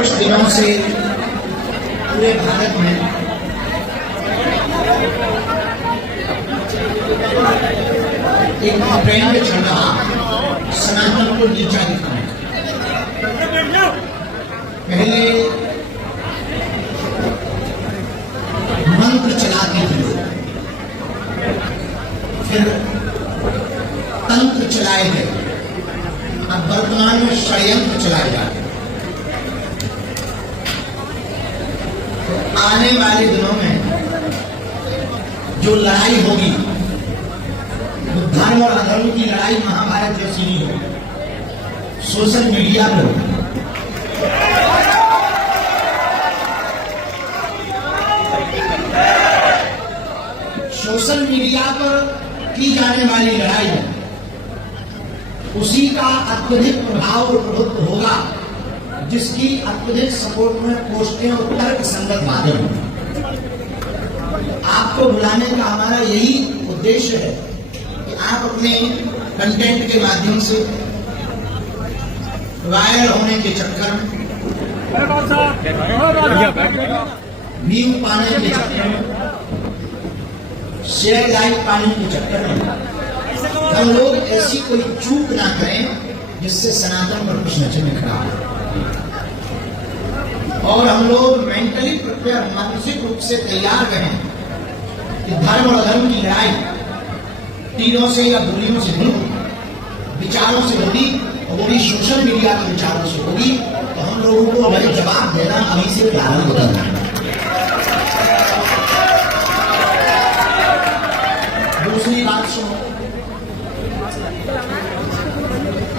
कुछ दिनों से पूरे भारत में एक ट्रेंड चल रहा सनातन को नीचा दिखाने का। पहले मंत्र चलाते थे लोग, फिर तंत्र चलाए गए, अब वर्तमान में षड्यंत्र चलाए जाते। आने वाले दिनों में जो लड़ाई होगी वो धर्म और अधर्म की लड़ाई महाभारत जैसी नहीं होगी, सोशल मीडिया पर होगी। सोशल मीडिया पर की जाने वाली लड़ाई है उसी का अत्यधिक प्रभाव और प्रभुत्व होगा जिसकी अत्यधिक सपोर्ट में पोस्टें और तर्क संगत वादन होंगे। आपको बुलाने का हमारा यही उद्देश्य है कि आप अपने कंटेंट के माध्यम से वायरल होने के चक्कर में, व्यू पाने के चक्कर में, शेयर लाइक पाने के चक्कर में हम लोग ऐसी कोई चूक ना करें जिससे सनातन पर कुछ नचने खड़ा हो। और हम लोग मेंटली प्रिपेयर, मानसिक रूप से तैयार रहें कि धर्म और अधर्म की लड़ाई तीरों से या गोलियों से नहीं होगी, विचारों से होगी, और वो भी सोशल मीडिया के विचारों से होगी। तो हम लोगों को हमारे जवाब देना अभी से प्रारंभ करना है। दूसरी बात सुनो,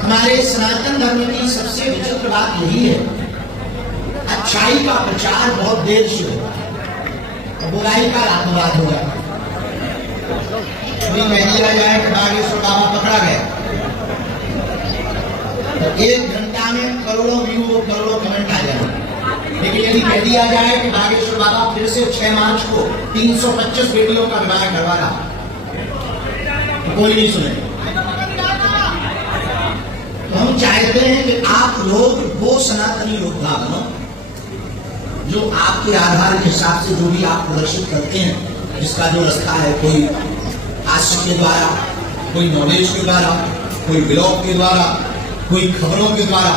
हमारे सनातन धर्म की सबसे विचित्र बात यही है, अच्छाई का प्रचार बहुत देर से होगा, बुराई का रातों रात हो जाता है। कह दिया जाए कि बागेश्वर बाबा पकड़ा गया, तो 1 घंटा में करोड़ों व्यू और करोड़ों कमेंट आ जाए। लेकिन यदि कह दिया जाए कि बागेश्वर बाबा फिर से 6 मार्च को 325 बेटियों का विवाह करवा रहा, तो कोई नहीं सुने। तो हम चाहते हैं कि आप लोग वो सनातनी योद्धा बनो जो आपके आधार के हिसाब से जो भी आप प्रदर्शित करते हैं, जिसका जो रास्ता है, कोई आशिक के द्वारा, कोई नॉलेज के द्वारा, कोई ब्लॉग के द्वारा, कोई खबरों के द्वारा,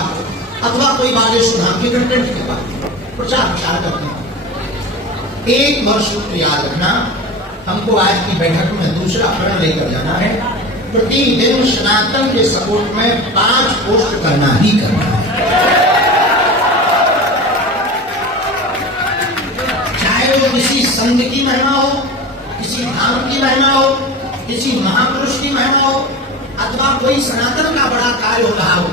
अथवा कोई बागेश्वर धाम के कंटेंट के द्वारा प्रचार प्रसार करते हैं। एक वर्ष याद रखना, हमको आज की बैठक में दूसरा प्रण लेकर जाना है। प्रतिदिन सनातन के सपोर्ट में 5 पोस्ट करना ही करना है। चाहे वो किसी संघ की महिमा हो, किसी धाम की महिमा हो, किसी महापुरुष की महिमा हो, अथवा कोई सनातन का बड़ा कार्य हो रहा हो।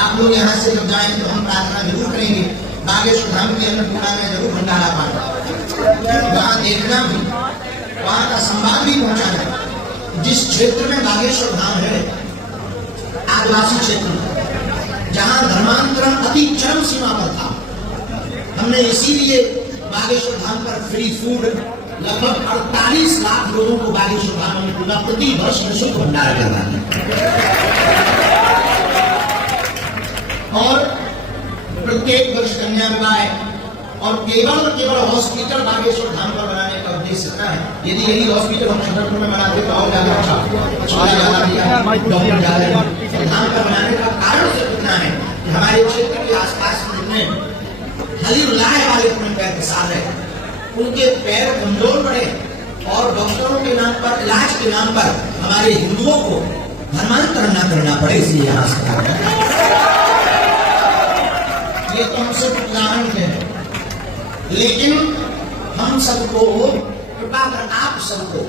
आप लोग यहाँ से जब जाएंगे तो हम प्रार्थना जरूर करेंगे, बागेश्वर धाम के अन्नपूर्णा में जरूर भंडारा पाना, वहां देखना भी, वहां का संवाद भी पहुंचाना। जिस क्षेत्र में बागेश्वर धाम है, आदिवासी क्षेत्र, जहां धर्मांतरण अति चरम सीमा पर था, हमने इसीलिए बागेश्वर धाम पर फ्री फूड लगभग 48 लाख लोगों को बागेश्वर धाम में पूरा प्रति वर्ष निःशुल्क भंडारा करना है। और प्रत्येक वर्ष कन्या विवाह और केवल हॉस्पिटल बागेश्वर धाम पर बनाने का उद्देश्य इतना है। यदि यही हॉस्पिटल हम छतरपुर में बनाते तो और ज्यादा अच्छा, डॉक्टर ज्यादा। धाम पर बनाने का कारण सिर्फ इतना है कि हमारे क्षेत्र के आसपास में जितने हली उल्लाह वाले पैर किसान है, उनके पैर कमजोर पड़े और डॉक्टरों के नाम पर, इलाज के नाम पर हमारे हिंदुओं को धर्मांतरण न करना पड़े, इसलिए यहाँ से ये तो हमसे उदाहरण है। लेकिन हम सबको कृपा कर, आप सबको,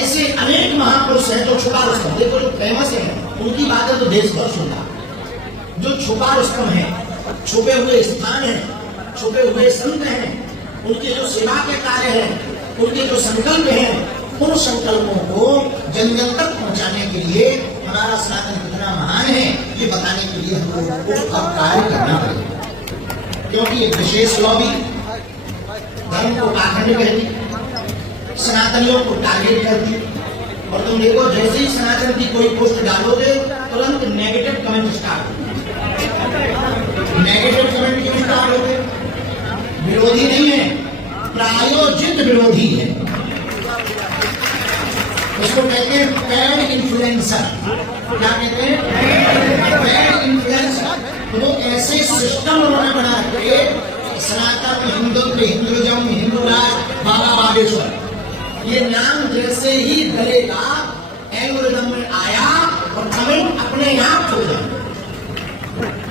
ऐसे अनेक महापुरुष हैं जो छुपा रुस्तम, देखो जो फेमस है उनकी बातें तो देश भर सुनता, जो छुपा रुस्तम है, छुपे हुए स्थान है, छुपे हुए संत हैं, उनके जो सेवा के कार्य हैं, उनके जो संकल्प हैं, उन संकल्पों को जन जन तक पहुंचाने के लिए हमारा सनातन कितना महान है, ये बताने के लिए हमको कुछ अब कार्य करना पड़ेगा। क्योंकि एक विशेष लॉबी धर्म को पाखंड कहती, सनातनियों को टारगेट करती, और तुम देखो जैसे ही सनातन की कोई पोस्ट डालोगे तुरंत negative comment start, negative comment क्यों स्टार्ट होते? विरोधी है, उसको कहते हैं पेड इन्फ्लुएंसर। क्या कहते हैं? Paid influencer. तो वो ऐसे सिस्टम उन्होंने बना के सनातन हिंदुइज्म, हिंदू राज, बाबा बागेश्वर, ये नाम जैसे ही डलेगा एल्गोरिथम में आया और कमेंट अपने आप हो जाए,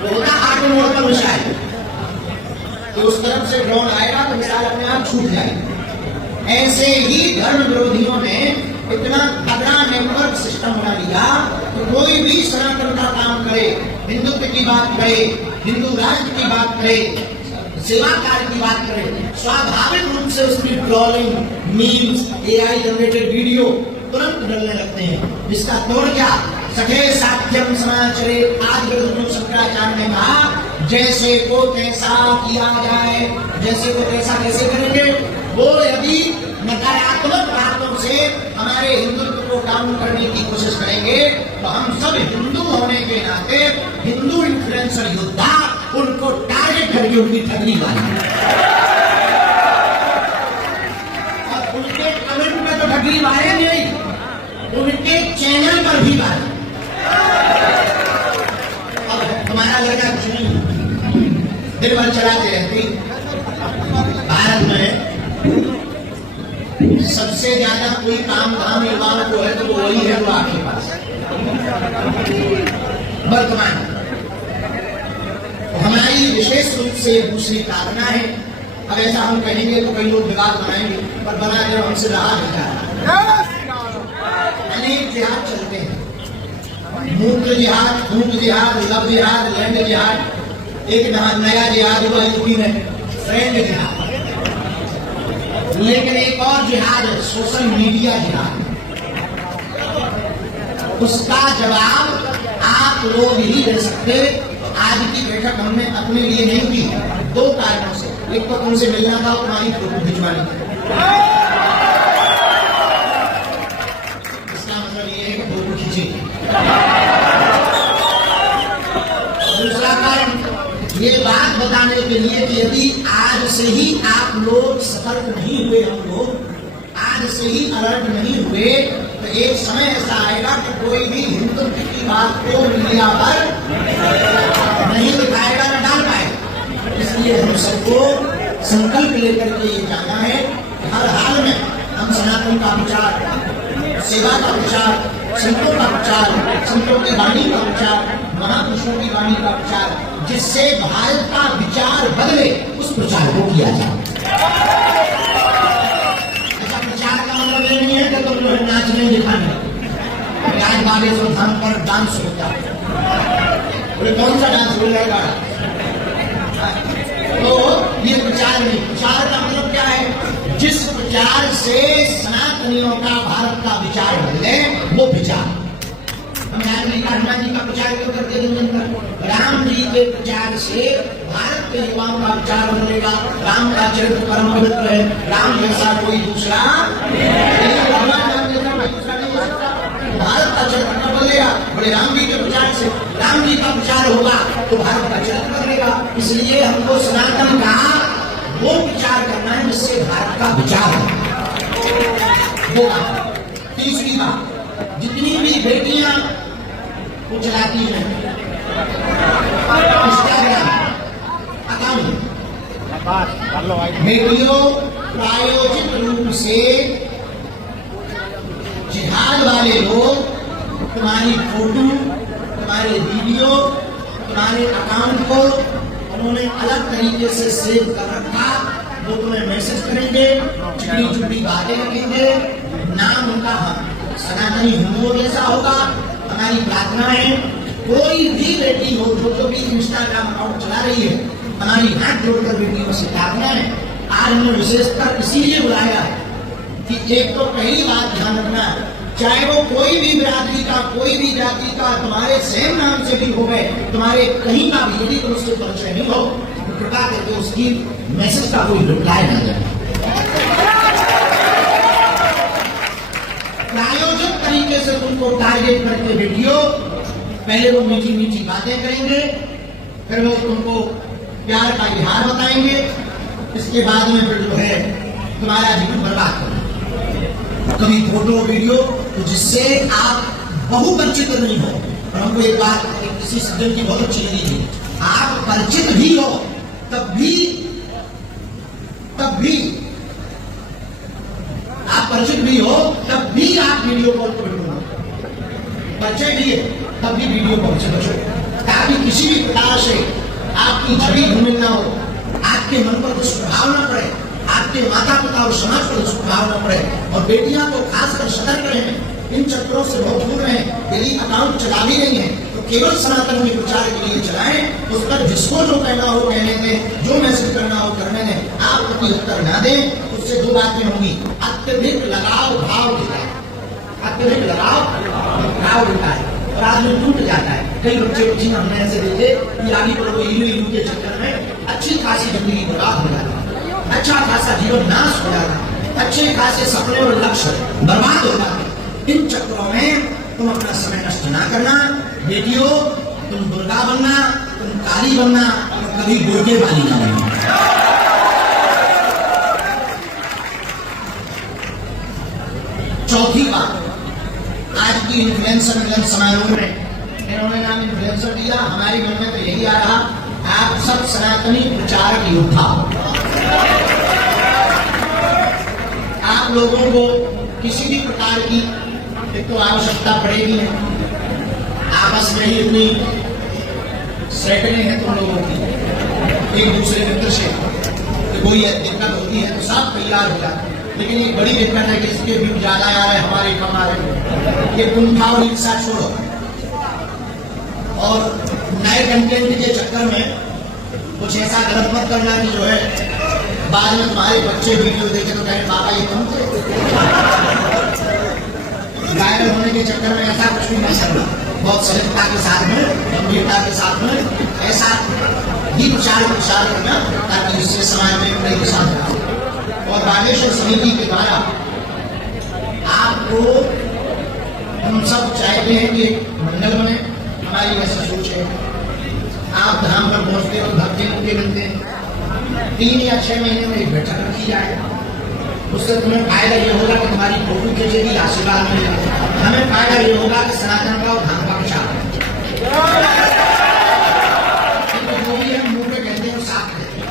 वो होता आगे मोड़ का मिसाइल कि उस तरफ से ड्रोन आएगा तो मिसाइल अपने आप छूट जाएगी। ऐसे ही धर्म विरोधियों ने इतना तगड़ा नेटवर्क सिस्टम बना लिया कि कोई भी सनातन का काम करे, हिंदुत्व की बात करे, हिंदू राष्ट्र की बात करे, सेवा कार्य की बात करे, स्वाभाविक रूप से उसकी trolling, memes, AI generated video तुरंत डलने लगते हैं। इसका तोड़ क्या? सखे साध्यम समाचरे। आज गुरु शंकराचार्य ने कहा जैसे को कैसा किया जाए, जैसे को कैसा कैसे करेंगे? वो यदि नकारात्मक बातों से हमारे हिंदुत्व को डाउन करने की कोशिश करेंगे तो हम सब हिंदू होने के नाते हिंदू इन्फ्लुएंसर योद्धा उनको टारगेट करके उनकी ठगनी मारी, और उनके कमेंट में तो ठगनी मारे नहीं, उनके चैनल पर भी मारे। अब तुम्हारा लड़का कुछ नहीं, दिन भर चलाते रहती। भारत में सबसे ज्यादा कोई काम धाम युवाओं को है तो वो वही है वो आपके पास वर्तमान। हमारी विशेष रूप से दूसरी प्रार्थना है। अब ऐसा हम कहेंगे तो कई लोग विवाद बनाएंगे, पर बना के हमसे रहा नहीं जा रहा। अनेक जिहाद चलते हैं, मूत्र जिहाद, खून जिहाद, लव जिहाद, लैंड जिहाद। एक नया जिहाद हुआ यूपी में, फ्रेंड जिहाद। लेकिन एक और जिहाद है, सोशल मीडिया जिहाद। उसका जवाब आप लोग ही दे सकते। आज की बैठक हमने अपने लिए नहीं की, दो कारणों से। एक तो तुमसे मिलना था, तुम्हारी फोटो भिजवानी थी। इसका मतलब ये है कि फोटो खींची। दूसरा कारण ये बात बताने के लिए कि यदि आज से ही आप लोग सतर्क नहीं हुए, हम लोग आज से ही अलर्ट नहीं हुए, तो एक समय ऐसा आएगा कि कोई भी हिंदुत्व की बात को मीडिया पर नहीं दिखाएगा, न डाल पाएगा। इसलिए हम सबको संकल्प लेकर के ये जाना है कि हर हाल में हम सनातन का प्रचार, सेवा का प्रचार, संतों का प्रचार, संतों की वाणी का प्रचार, महापुरुषों की वाणी का प्रचार, जिससे भारत का विचार बदले, उस प्रचार को किया जाए। ऐसा प्रचार का मतलब ये नहीं है कि तुम जो है नाचने दिखाने। आज बागेश्वर धाम पर डांस होता है, बोले कौन सा डांस हो जाएगा? तो ये प्रचार नहीं। प्रचार का मतलब क्या है? जिस प्रचार से सनातनियों का भारत का विचार बदले, वो विचार। हम राम जी का, हनुमान जी का प्रचार क्यों करते हैं? राम जी के प्रचार से भारत के युवाओं का विचार बदलेगा। राम का चरित्र परम पवित्र है, राम जैसा कोई दूसरा भगवान राम जैसा कोई दूसरा नहीं हो सकता। भारत का चरित्र बदलेगा बड़े राम जी के प्रचार से। राम जी का प्रचार होगा तो भारत का चरित्र बदलेगा। इसलिए हमको सनातन का वो विचार करना है जिससे भारत का विचार हो। तीसरी बात, जितनी भी बेटियां को चलाती हैं इंस्टाग्राम अकाउंट, बेटियों प्रायोजित रूप से जिहाद वाले लोग तुम्हारी फोटो, तुम्हारे वीडियो, तुम्हारे अकाउंट को उन्होंने अलग तरीके से सेव कर रखा। वो तुम्हें मैसेज करेंगे, चिकनी चुपड़ी बातें रखेंगे, नाम उनका सनातनी हिंदुओं जैसा होगा। हमारी प्रार्थना है कोई भी बेटी हो जो भी इंस्टाग्राम अकाउंट चला रही है, हमारी हाथ जोड़कर बेटियों से प्रार्थना है। आज हमने विशेषकर इसीलिए बुलाया है कि एक तो पहली बात ध्यान रखना, चाहे वो कोई भी बिरादरी का, कोई भी जाति का, तुम्हारे सेम नाम से भी हो गए, तुम्हारे कहीं का भी, यदि तुम उससे परिचय नहीं हो तो कृपा करके उसकी मैसेज का कोई रिप्लाई न देना। प्रायोजित तरीके से तुमको टारगेट करके वीडियो, पहले वो मीठी मीठी बातें करेंगे, फिर वो तुमको प्यार का इजहार बताएंगे, इसके बाद में फिर जो है तुम्हारा जीवन बर्बाद करना। कभी फोटो वीडियो तो जिससे आप बहुपरिचित नहीं हो। और हमको एक बात किसी सज्जन की बहुत अच्छी लगी थी, आप परिचित भी हो तब भी आप परिचित भी हो तब भी आप वीडियो कॉल पर बैठो, परिचय भी है तब भी वीडियो कॉल से बचो, ताकि किसी भी प्रकार से आपकी छवि धूमिल ना हो, आपके मन पर कुछ प्रभाव ना पड़े, आपके माता पिता और समाज पर कुछ प्रभाव ना पड़े। और बेटियां तो खासकर सतर्क रहें, इन चक्रों से बहुत दूर रहें। यदि अकाउंट चला भी नहीं है तो केवल सनातन में प्रचार के लिए चलाएं, उस पर जिसको जो कहना हो कहने दें, जो मैसेज करना हो करने दें, आप प्रति उत्तर ना दें। उससे दो बातें होंगी, अत्यधिक लगाव भाव होता है, अत्यधिक लगाव भाव होता है और आदमी टूट जाता है। कई बच्चे हमने ऐसे देखे कि आगे पर इलू के चक्कर में अच्छी खासी जिंदगी बर्बाद हो जाती है, अच्छा खासा जीवन नाश हो जाता है, अच्छे खासे सपने और लक्ष्य बर्बाद हो जाते हैं। इन चक्रों में तुम अपना समय नष्ट ना करना। बेटियों, तुम दुर्गा बनना, तुम काली बनना और कभी गुर्गे वाली ना बनना। चौथी बात, आज की इन्फ्लुएंसर मिलन समारोह में इन्होंने नाम इन्फ्लुएंसर दिया, हमारे मन में तो यही आ रहा, आप सब सनातनी प्रचारक योद्धा। आप लोगों को किसी भी प्रकार की एक तो आवश्यकता पड़ेगी है, आपस में ही इतनी सेटिंग है तुम लोगों की एक दूसरे मित्र से, तो कोई दिक्कत होती है तो सब तैयार हो जाते हैं। लेकिन एक बड़ी दिक्कत है कि इसके व्यू ज्यादा आ रहे, हमारे कम आ रहे। ये कुंठा और ईर्षा छोड़ो और नए कंटेंट के चक्कर में कुछ ऐसा गलत मत करना कि जो है बाद में तुम्हारे बच्चे वीडियो देखे तो कहें पापा ये कौन थे। वायरल होने के चक्कर में ऐसा कुछ भी नहीं करना, बहुत सजगता के साथ में, गंभीरता के साथ में ऐसा ही प्रचार करना ताकि इससे समाज में बड़े दिशा हो। और बागेश्वर समिति के द्वारा आपको हम सब चाहते हैं कि मंडल बने, हमारी वैसा सोच है। आप धाम पर पहुंचते हो, भक्ति मुक्ति मिलते हैं, 3 या 6 महीने में एक बैठक रखी जाए, उससे तुम्हें फायदा ये होगा कि तुम्हारी फोटो खींचेगी, आशीर्वाद मिलेगा। हमें फायदा ये होगा कि सनातन का और धाम का प्रचार जो भी हम मुंह पे कहते हैं साफ कहते हैं।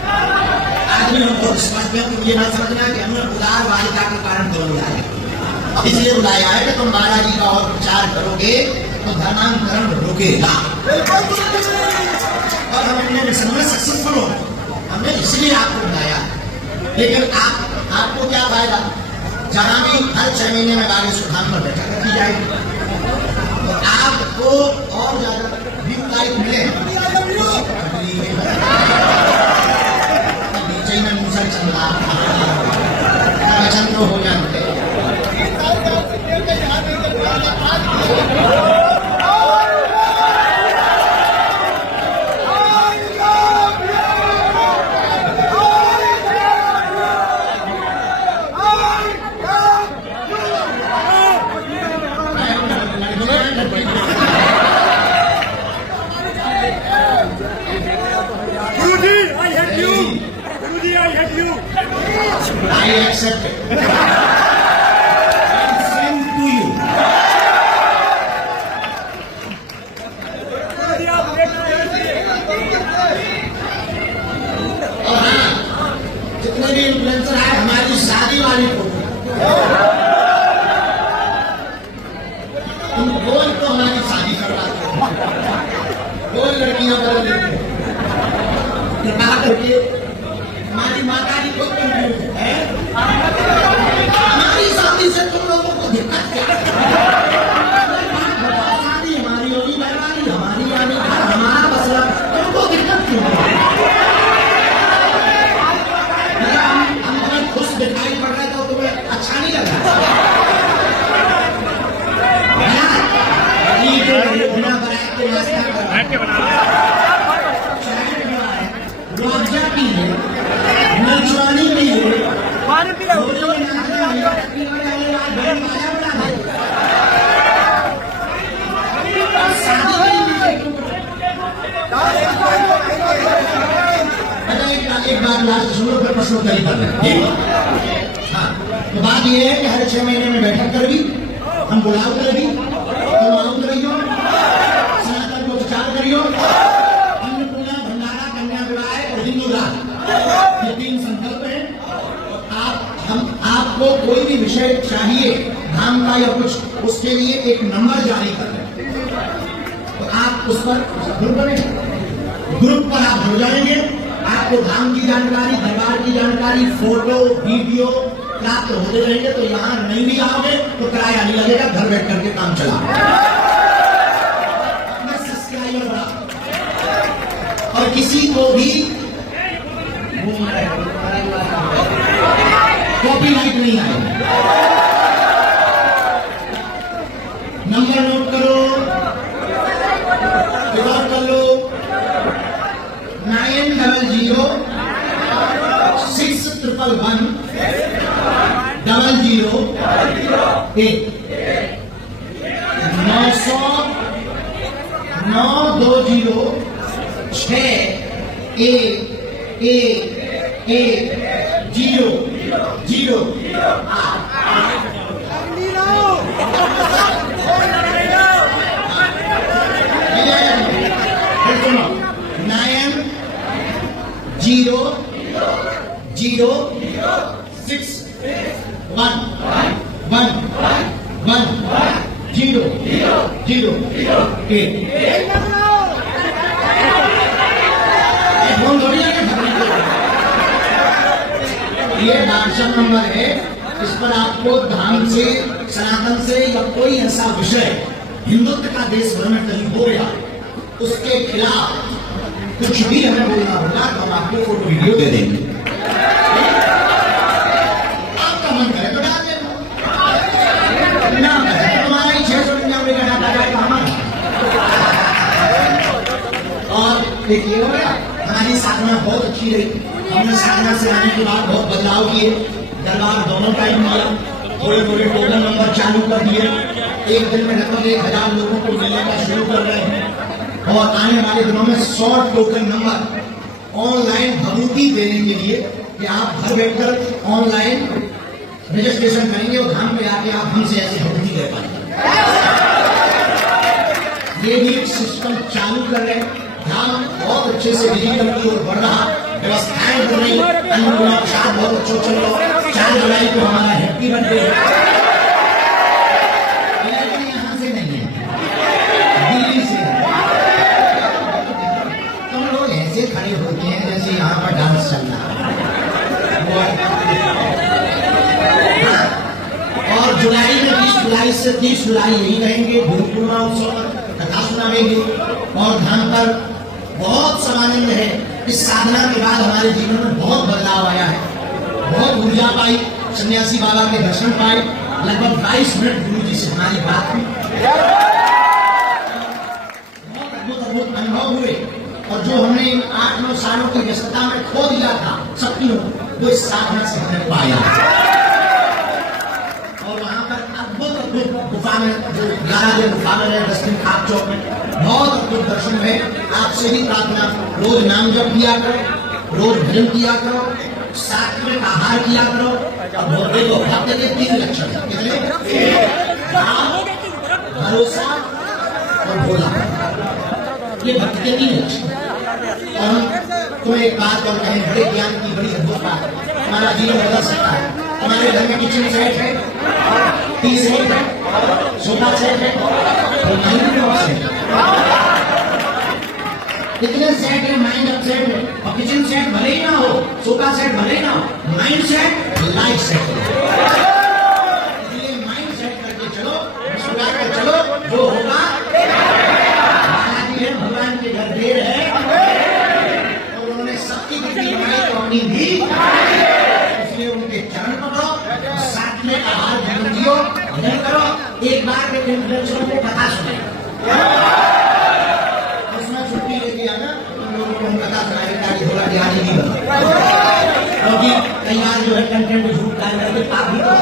आदमी हम बहुत स्पष्ट में, तुम ये ना समझना कि हमने उदारवादिता के कारण तो बुलाया, इसलिए बुलाया है कि तुम बालाजी का और प्रचार करोगे तो धर्मांतरण रुकेगा। और हम अपने मिशन में सक्सेसफुल हो, हमने इसलिए आपको बुलाया। लेकिन आपको क्या फायदा, जहां भी हर 6 महीने में बागेश्वर धाम पर बैठक रखी जाएगी तो आपको और ज्यादा व्यू लाइक मिले, नीचे में मुसर चंदा चंद्र हो जाते। I accept it. Same to you. और हाँ, जितने भी इन्फ्लुएंसर है हमारी शादी वाली फोटो, तुम कोई तो हमारी शादी करवाते हो, कोई लड़कियां बदल देते हो, कृपा करके हमारी माता जी खुद कंफ्यूज है, हमारी शादी से तुम लोगों को दिक्कत क्या? शादी हमारी होगी, बहवाली हमारी आनी, हमारा मसला, तुमको दिक्कत क्यों है? हम तुम्हें खुश दिखाई पड़ रहे तो तुम्हें अच्छा नहीं लग रहा? रोजा की है, नचवानी की है, एक बार लास्ट सुनो, फिर प्रश्नोत्तरी कर रहे हैं। तो बात यह है कि हर 6 महीने में बैठक कर भी हम बुलाव कर भी तुम आउट रहियो, सनातन को विचार करियो, अन्नपूर्णा भंडारा कन्या विवाह और हिंदू राज, ये 3 संकल्प है। आपको कोई भी विषय चाहिए धाम का या कुछ, उसके लिए एक नंबर जारी कर रहे हैं, तो आप उस पर ग्रुप पर आप जुड़ जाएंगे। आपको धाम की जानकारी, दरबार की जानकारी, फोटो वीडियो प्राप्त होते रहेंगे। तो यहाँ नहीं भी आओगे तो किराया नहीं लगेगा, घर बैठ करके काम चला। सब्सक्राइबर बढ़ा और किसी को भी कॉपीराइट नहीं आएगा। नंबर नोट करो, रिकॉर्ड कर लो, 900 611 00 8 900 920 6 1 1 1 0 0 8। सुनो, 9 0 0 6 1 1 1 0 0 8। ये व्हाट्सएप नंबर है, इस पर आपको धाम से, सनातन से या कोई ऐसा विषय हिंदुत्व का देश भर में कहीं हो गया, उसके खिलाफ कुछ भी हमें बोलना होगा तो हम आपको फोटो वीडियो दे देंगे। आपका मन करे तो डाल देना, ना करे तो तुम्हारा ही 699 का डाटा जाएगा हमारा। और देखिए हो गया, हमारी साधना बहुत अच्छी रही। हमने साधना से आने के बाद बहुत बदलाव किए, दरबार दोनों टाइम दिया, थोड़े थोड़े टोकन नंबर चालू कर दिए। एक दिन में लगभग 1000 लोगों को मिलने का शुरू कर रहे हैं और आने वाले दिनों में 100 टोकन नंबर ऑनलाइन भभूति देने के लिए कि आप घर बैठकर ऑनलाइन रजिस्ट्रेशन करेंगे और धाम पे आके आप हमसे ऐसी भभूति दे पाएंगे। ये भी एक सिस्टम चालू कर रहे हैं। धाम बहुत अच्छे से डिजिटल की ओर बढ़ रहा, व्यवस्थाएं हो रही, अन्नपूर्णा प्रसाद बहुत अच्छा चल रहा। 4 जुलाई को हमारा हैप्पी बर्थडे है, लेकिन यहाँ से नहीं है, दिल्ली से। तुम लोग ऐसे खड़े होते हैं जैसे यहाँ पर डांस चल रहा है। और जुलाई में 20 जुलाई से 30 जुलाई यही रहेंगे, गुरुपूर्णिमा उत्सव पर कथा सुनाएंगे और धाम पर बहुत समानंद है। इस साधना के बाद हमारे जीवन में बहुत बदलाव आया है, बहुत ऊर्जा पाई, सन्यासी बाबा के दर्शन पाए। लगभग 22 मिनट गुरु जी से हमारी बात हुई, बहुत अद्भुत अद्भुत अनुभव हुए। और जो हमने 8-9 सालों की व्यस्तता में खो दिया था सपनों, वो इस साधना से हमने पाया। और वहां पर अद्भुत अद्भुत गुफा में, जो 11 दिन गुफा में रहे, 10 दिन खाप चौक में, बहुत अद्भुत दर्शन है। आपसे भी प्रार्थना, रोज नाम जप किया करो, रोज भजन किया करो, सात्विक आहार किया करो। अब देखो भक्त के 3 लक्षण है, कितने? भरोसा और भोला, ये भक्त के 3 लक्षण। और हम तुम्हें एक बात और कहें, बड़े ज्ञान की बड़ी अद्भुत बात, हमारा जीवन बदल सकता है। हमारे घर में किचन सेट है, टी सेट है, सोफा सेट है और माइंड सेट है। इतने सेट है, माइंड अप सेट है। और किचन सेट भले ही ना हो, सोफा सेट भले ही ना हो, माइंड सेट, लाइफ सेट। इसलिए माइंड सेट करके चलो, सुधार कर चलो, जो होगा। भगवान के घर देर है और उन्होंने सबकी कितनी बनाई तो अपनी भी, इसलिए उनके चरण पकड़ो, साथ में आहार भजन दियो, भजन करो। एक बार के इंट्रोडक्शन को कथा सुने, उसमें छुट्टी लेके आना, उन लोगों को हम कथा सुनाएंगे, थोड़ा ध्यान ही नहीं बना, क्योंकि कई बार जो है कंटेंट झूठ डाल करके पाप भी कर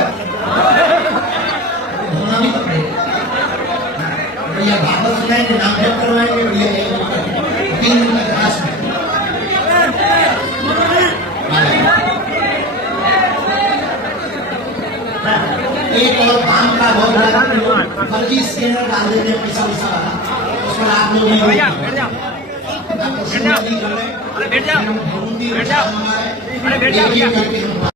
धोना भी पकड़ेगा। भैया भागवत सुनाएंगे, नाम जप करवाएंगे, भैया 3 दिन का क्लास में एक और काम का बहुत ज्यादा फर्जी स्कैनर डाल देते हैं पैसा वैसा वाला, उस पर आप लोग बैठ जाओ बैठ जाओ नहीं बैठ जाओ अरे बैठ जाओ बैठ जाओ